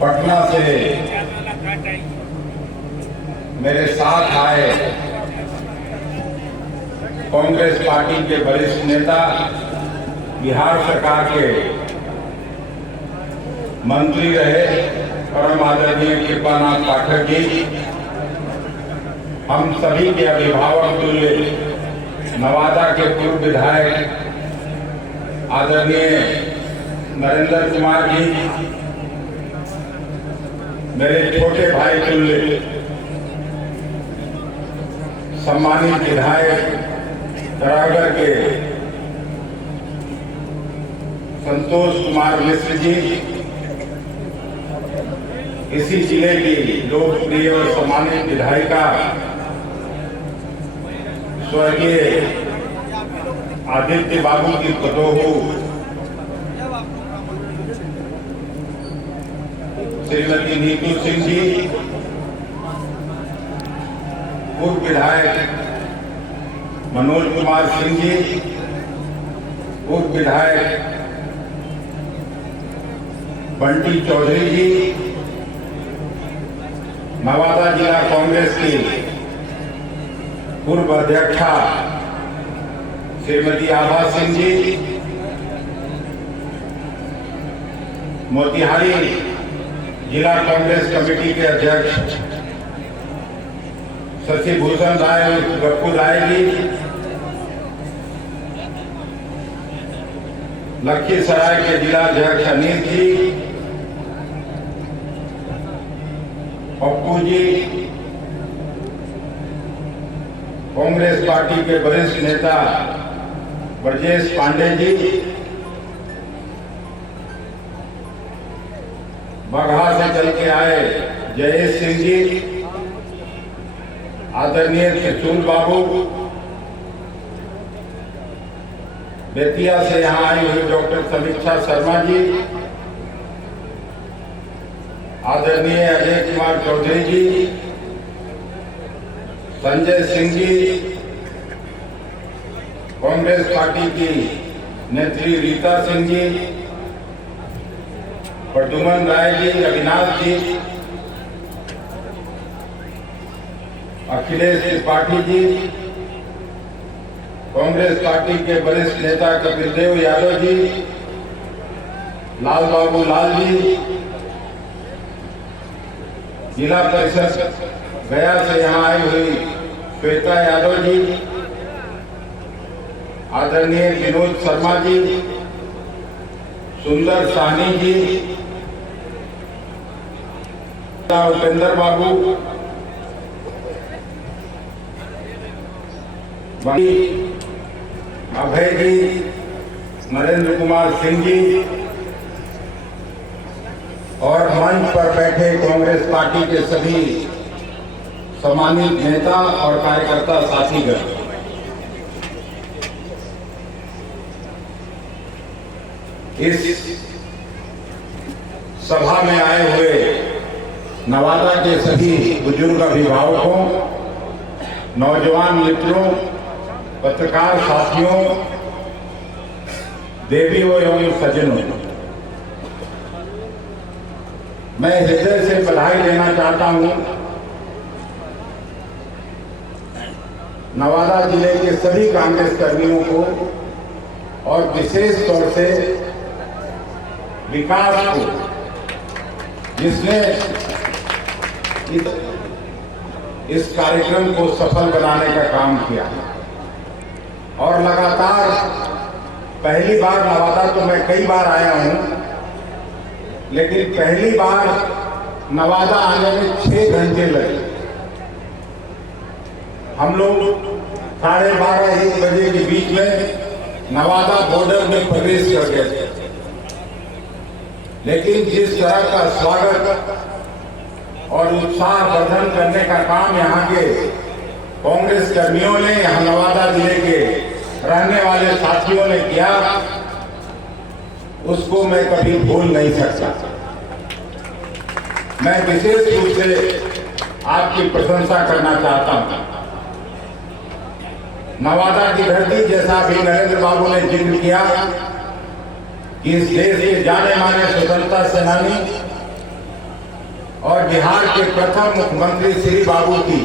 पटना से मेरे साथ आए कांग्रेस पार्टी के वरिष्ठ नेता, बिहार सरकार के मंत्री रहे परम आदरणीय कृपानाथ पाठक जी, हम सभी के अभिभावक तुल्य नवादा के पूर्व विधायक आदरणीय नरेंद्र कुमार जी, मेरे छोटे भाई तुल्य सम्मानित विधायक रायगढ़ के संतोष कुमार मिश्र जी, इसी जिले की लोकप्रिय और सम्मानित विधायिका स्वर्गीय आदित्य बाबू की पतोहू श्रीमती नीतू सिंह जी, पूर्व विधायक मनोज कुमार सिंह जी, पूर्व विधायक बंटी चौधरी जी, नवादा जिला कांग्रेस की पूर्व अध्यक्षा श्रीमती आभा सिंह जी, मोतिहारी जिला कांग्रेस कमेटी के अध्यक्ष शशि भूषण राय गप्पू राय जी, लखीसराय के जिला अध्यक्ष अनिल जी, पप्पू जी, कांग्रेस पार्टी के वरिष्ठ नेता ब्रजेश पांडे जी, बगहा से चल के आए जयेश सिंह जी, आदरणीय त्रिशूल बाबू, बेतिया से यहाँ आई हुई डॉक्टर समीक्षा शर्मा जी, आदरणीय अजय कुमार चौधरी जी, संजय सिंह जी, कांग्रेस पार्टी की नेत्री रीता सिंह जी, प्रद्युमन राय जी, अविनाश जी, अखिलेश त्रिपाठी जी, कांग्रेस पार्टी के वरिष्ठ नेता कपिल देव यादव जी, लाल बाबू लाल जी, जिला परिषद गया से यहाँ आई हुई श्वेता यादव जी, आदरणीय विनोद शर्मा जी, सुंदर साहनी जी, उपेंद्र बाबू, अभय जी, नरेंद्र कुमार सिंह जी और मंच पर बैठे कांग्रेस पार्टी के सभी सम्मानित नेता और कार्यकर्ता साथीगण, इस सभा में आए हुए नवादा के सभी बुजुर्ग अभिभावकों, नौजवान मित्रों, पत्रकार साथियों, देवियों एवं सज्जनों, मैं हृदय से बधाई देना चाहता हूं नवादा जिले के सभी कांग्रेस कर्मियों को और विशेष तौर से विकास को, जिसने इस कार्यक्रम को सफल बनाने का काम किया और लगातार पहली बार नवादा तो मैं कई बार आया हूं, लेकिन पहली बार नवादा आने में 6 घंटे लगे। हम लोग 12:30-1 बजे के बीच में नवादा बॉर्डर में प्रवेश कर गए थे, लेकिन जिस तरह का स्वागत और उत्साह वर्धन करने का काम यहाँ के कांग्रेस कर्मियों ने, यहाँ नवादा जिले के रहने वाले साथियों ने किया, उसको मैं कभी भूल नहीं सकता। मैं विशेष रूप से आपकी प्रशंसा करना चाहता हूं। नवादा की धरती, जैसा भी नरेंद्र बाबू ने जिक्र किया, कि इस देश के जाने माने स्वतंत्रता सेनानी और बिहार के प्रथम मुख्यमंत्री श्री बाबू की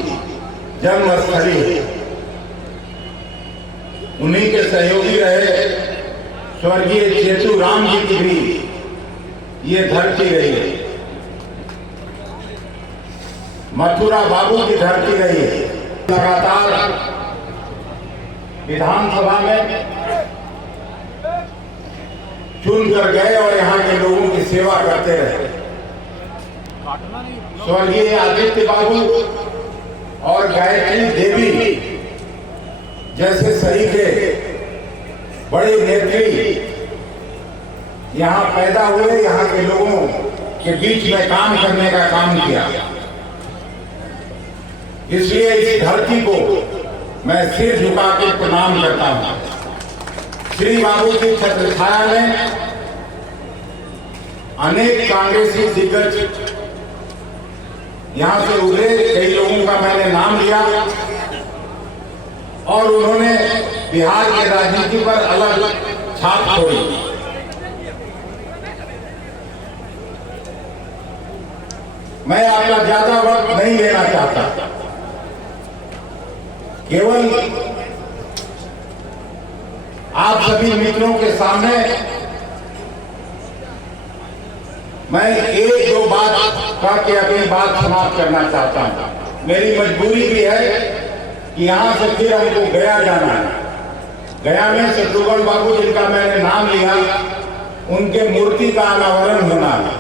जन्मस्थली है। उन्हीं के सहयोगी रहे स्वर्गीय चेतू राम जी की भी ये धरती रही है, मथुरा बाबू की धरती रही है। लगातार विधानसभा में चुनकर गए और यहाँ के लोगों की सेवा करते रहे। स्वर्गीय आदित्य बाबू और गायत्री देवी जैसे सरीखे बड़े नेत्री यहाँ पैदा हुए, यहाँ के लोगों के बीच में काम करने का काम किया। इसलिए इस धरती को मैं सिर झुका के प्रणाम करता हूं। श्री बाबू की छत्रछाया में अनेक कांग्रेसी दिग्गज यहां से उभरे। कई लोगों का मैंने नाम लिया और उन्होंने बिहार की राजनीति पर अलग छाप छोड़ी। मैं आपका ज्यादा वक्त नहीं लेना चाहता, केवल आप सभी मित्रों के सामने मैं एक दो बात कह के अपनी बात समाप्त करना चाहता हूं। मेरी मजबूरी भी है कि यहां से फिर हमको गया जाना है। गया में शत्रुघ्न बाबू जिनका मैंने नाम लिया, उनके मूर्ति का अनावरण होना है।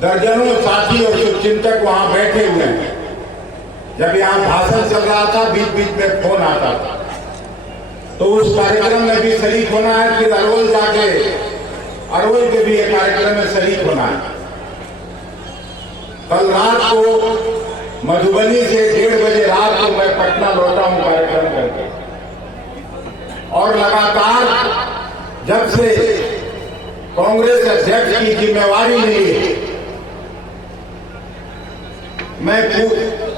दर्जनों साथी और शुभचिंतक वहां बैठे हुए हैं। जब यहाँ भाषण चल रहा था, बीच बीच में फोन आता था, तो उस कार्यक्रम में भी शरीक होना है। फिर अरवल जाके अरवल के भी एक कार्यक्रम में शरीक होना है। कल रात को मधुबनी से 1:30 बजे रात को मैं पटना लौटा हूं कार्यक्रम करके, और लगातार जब से कांग्रेस अध्यक्ष की जिम्मेवारी मिली, मैं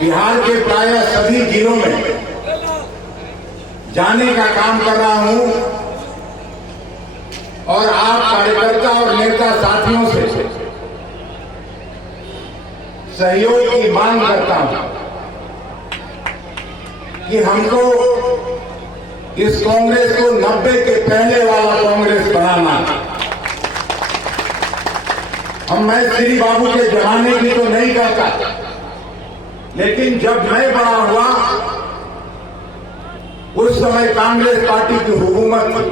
बिहार के प्राय सभी जिलों में जाने का काम कर रहा हूं और आप कार्यकर्ता और नेता साथियों से सहयोग की मांग करता हूं कि हमको इस कांग्रेस को 90 के पहले वाला कांग्रेस बनाना। मैं श्री बाबू के जमाने की तो नहीं कहता, लेकिन जब मैं बड़ा हुआ उस समय कांग्रेस पार्टी की हुकूमत थी।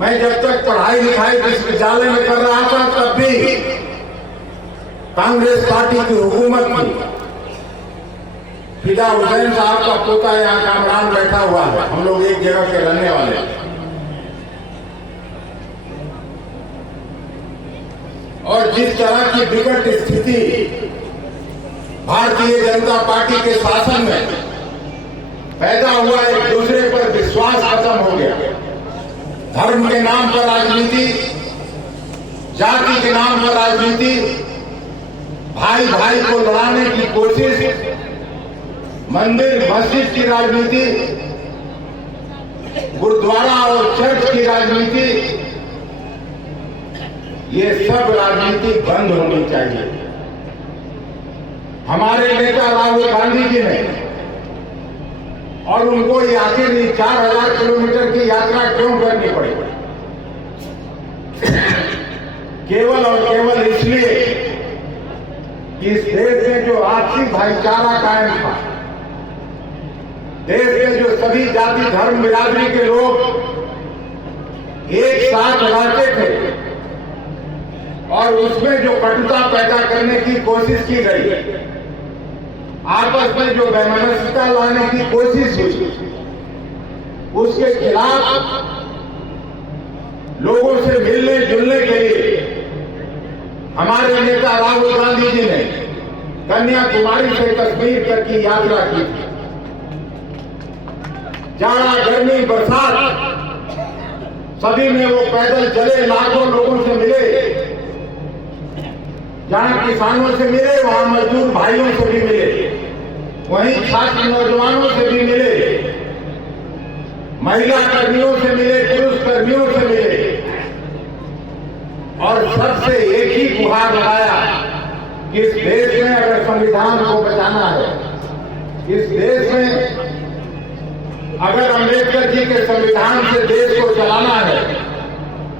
मैं जब तक पढ़ाई लिखाई विश्वविद्यालय में कर रहा था, तब भी कांग्रेस पार्टी की हुकूमत थी। फिदा हुसैन साहब का पोता यहाँ कामरान बैठा हुआ है, हम लोग एक जगह के रहने वाले हैं। और जिस तरह की विकट स्थिति भारतीय जनता पार्टी के शासन में पैदा हुआ, एक दूसरे पर विश्वास खत्म हो गया। धर्म के नाम पर राजनीति, जाति के नाम पर राजनीति, भाई भाई को लड़ाने की कोशिश, मंदिर मस्जिद की राजनीति, गुरुद्वारा और चर्च की राजनीति, ये सब राजनीति बंद होनी चाहिए। हमारे नेता राहुल गांधी जी ने, और उनको ये आखिर 4000 किलोमीटर की यात्रा क्यों करनी पड़ी? केवल और केवल इसलिए कि इस देश में जो आपसी भाईचारा कायम था, देश में जो सभी जाति धर्म बिरादरी के लोग एक साथ रहते थे, और उसमें जो कटुता पैदा करने की कोशिश की गई, आपस में जो वैमनस्यता लाने की कोशिश हुई, उसके खिलाफ लोगों से मिलने जुलने के लिए हमारे नेता राहुल गांधी जी ने कन्याकुमारी से कश्मीर तक की यात्रा की थी। जाड़ा गर्मी बरसात सभी में वो पैदल चले, लाखों लोगों से मिले। जहां किसानों से मिले, वहां मजदूर भाइयों से भी मिले, वहीं छात्र नौजवानों से भी मिले, महिला कर्मियों से मिले, पुरुष कर्मियों से मिले, और सबसे एक ही गुहार लगाया कि इस देश में अगर संविधान को बचाना है, इस देश में अगर अम्बेडकर जी के संविधान से देश को चलाना है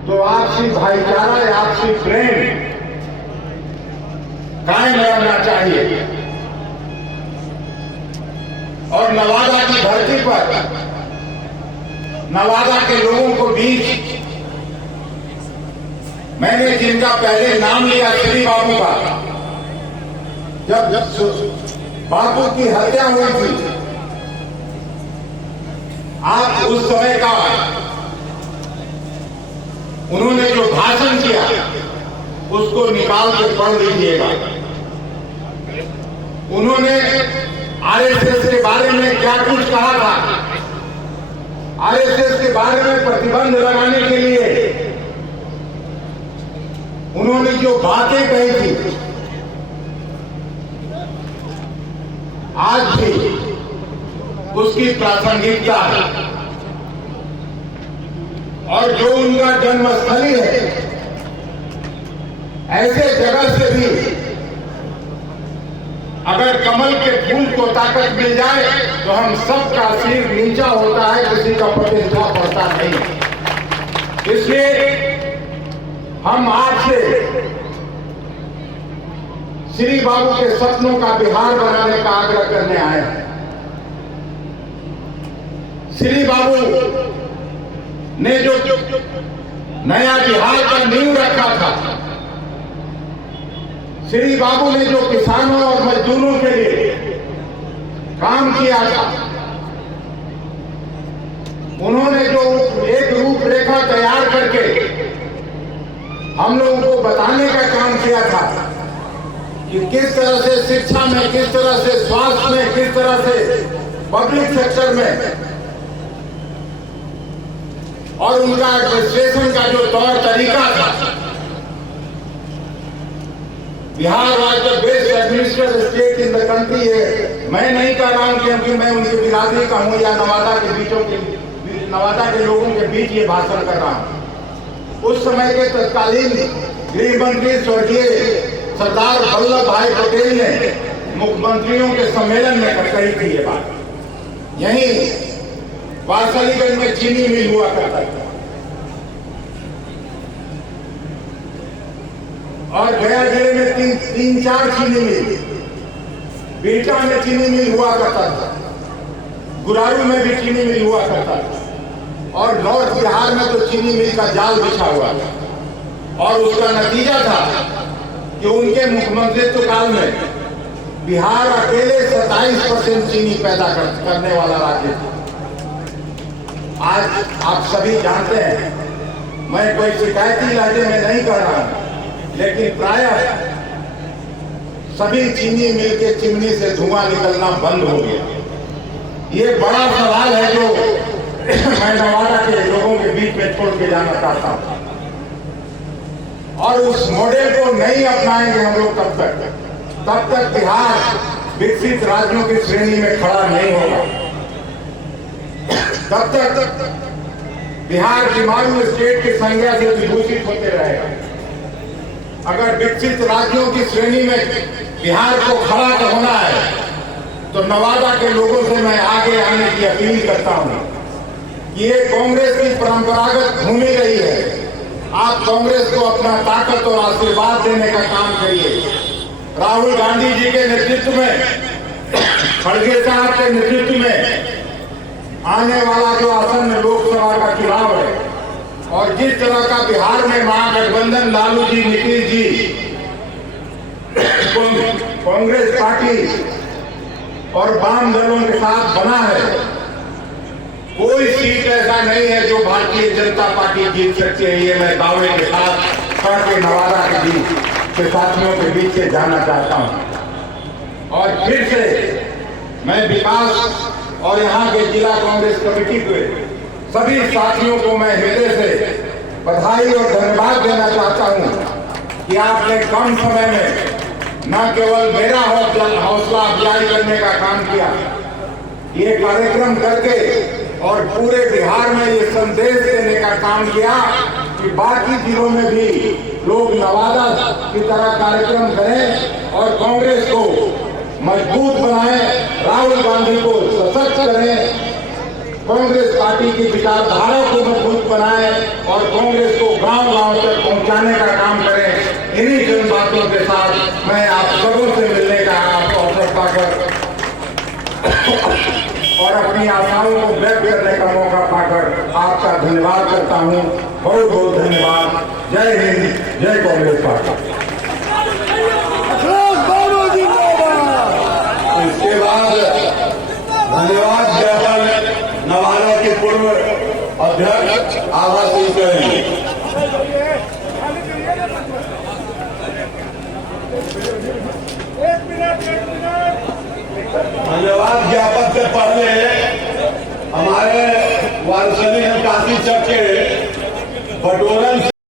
तो आपसी भाईचारा, आपसी प्रेम कायम रहना चाहिए। और नवादा की धरती पर नवादा के लोगों को बीच मैंने जिनका पहले नाम लिया श्री बाबू का, जब बापू की हत्या हुई थी, आप उस समय का उन्होंने जो भाषण किया उसको निकाल के पढ़ लीजिएगा। उन्होंने आरएसएस के बारे में क्या कुछ कहा था, आरएसएस के बारे में प्रतिबंध लगाने के लिए उन्होंने जो बातें कही थी, आज भी उसकी प्रासंगिकता है। और जो उनका जन्मस्थली है, ऐसे जगह से भी अगर कमल के फूल को ताकत मिल जाए तो हम सबका सिर नीचा होता है, किसी का प्रतिष्ठा बढ़ता नहीं। इसलिए हम आपसे श्री बाबू के सपनों का बिहार बनाने का आग्रह करने आए हैं। श्री बाबू ने जो नया बिहार का नींव रखा था, श्री बाबू ने जो किसानों और मजदूरों के लिए काम किया था, उन्होंने जो एक रूपरेखा तैयार करके हम लोगों को बताने का काम किया था कि किस तरह से शिक्षा में, किस तरह से स्वास्थ्य में, किस तरह से पब्लिक सेक्टर में, और उनका एडमिनिस्ट्रेशन का जो तौर तरीका था। Bihar was the best administrated state in the country है। मैं नहीं कह रहा हूं क्योंकि मैं उनके बिरादरी का हूं या नवादा के लोगों के बीच ये भाषण कर रहा हूं। उस समय के तत्कालीन गृह मंत्री स्वर्गीय सरदार वल्लभ भाई पटेल ने मुख्यमंत्रियों के सम्मेलन में कही थी ये बात। यहीं वारसालीगंज में चीनी मिल हुआ करता था और गया जिले में तीन चार चीनी मिल, बिहटा में चीनी मिल हुआ करता था, गुरारू में भी चीनी मिल हुआ करता था, और नॉर्थ बिहार में तो चीनी मिल का जाल बिछा हुआ था। और उसका नतीजा था कि उनके मुख्यमंत्रित्व काल में बिहार अकेले 27% चीनी पैदा करने वाला राज्य था। आज आप सभी जानते हैं, मैं कोई शिकायती लहजे में नहीं कर रहा हूं, लेकिन प्रायः सभी चीनी मिल के चिमनी से धुआं निकलना बंद हो गया। ये बड़ा सवाल है जो मैं नवादा के लोगों के बीच में छोड़ के जाना चाहता हूं। और उस मॉडल को नहीं अपनाएंगे हम लोग तब तक बिहार विकसित राज्यों की श्रेणी में खड़ा नहीं होगा। तब तक बिहार बीमारू स्टेट की संज्ञा से विभूषित होते रहेगा। अगर विकसित राज्यों की श्रेणी में बिहार को खड़ा होना है तो नवादा के लोगों से मैं आगे आने की अपील करता हूं कि ये कांग्रेस की परंपरागत भूमि रही है। आप कांग्रेस को अपना ताकत और आशीर्वाद देने का काम करिए। राहुल गांधी जी के नेतृत्व में, खड़गे साहब के नेतृत्व में आने वाला जो आसन्न लोकसभा का चुनाव है, और जिस तरह का बिहार में महागठबंधन लालू जी, नीतीश जी, कांग्रेस पार्टी और वाम दलों के साथ बना है, कोई सीट ऐसा नहीं है जो भारतीय जनता पार्टी जीत सकती है। ये मैं दावे के साथ करके नवादा के बीच के साथियों के बीच से जाना चाहता हूं। और फिर से मैं विकास और यहाँ के जिला कांग्रेस कमेटी के सभी साथियों को मैं हृदय से बधाई और धन्यवाद देना चाहता हूं कि आपने कम समय में न केवल मेरा हौसला अफजाई करने का काम किया, ये कार्यक्रम करके और पूरे बिहार में ये संदेश देने का काम किया कि बाकी जिलों में भी लोग नवादा की तरह कार्यक्रम करें और कांग्रेस को मजबूत बनाएं, राहुल गांधी को सशक्त करें, कांग्रेस पार्टी की विचारधारा को मजबूत बनाएं और कांग्रेस को गांव-गांव तक पहुंचाने का काम करें। इन्हीं जन बातों के साथ मैं आप सबों से मिलने का आपको अवसर पाकर और अपनी आशाओं को व्यक्त करने का मौका पाकर आपका धन्यवाद करता हूं। बहुत बहुत धन्यवाद। जय हिंद, जय कांग्रेस पार्टी। इसके बाद धन्यवाद ज्ञापन नवादा के पूर्व अध्यक्ष आभा सिंह करेंगे। धन्यवाद ज्ञापन से पहले हमारे वारसली काशी चक के बटोरन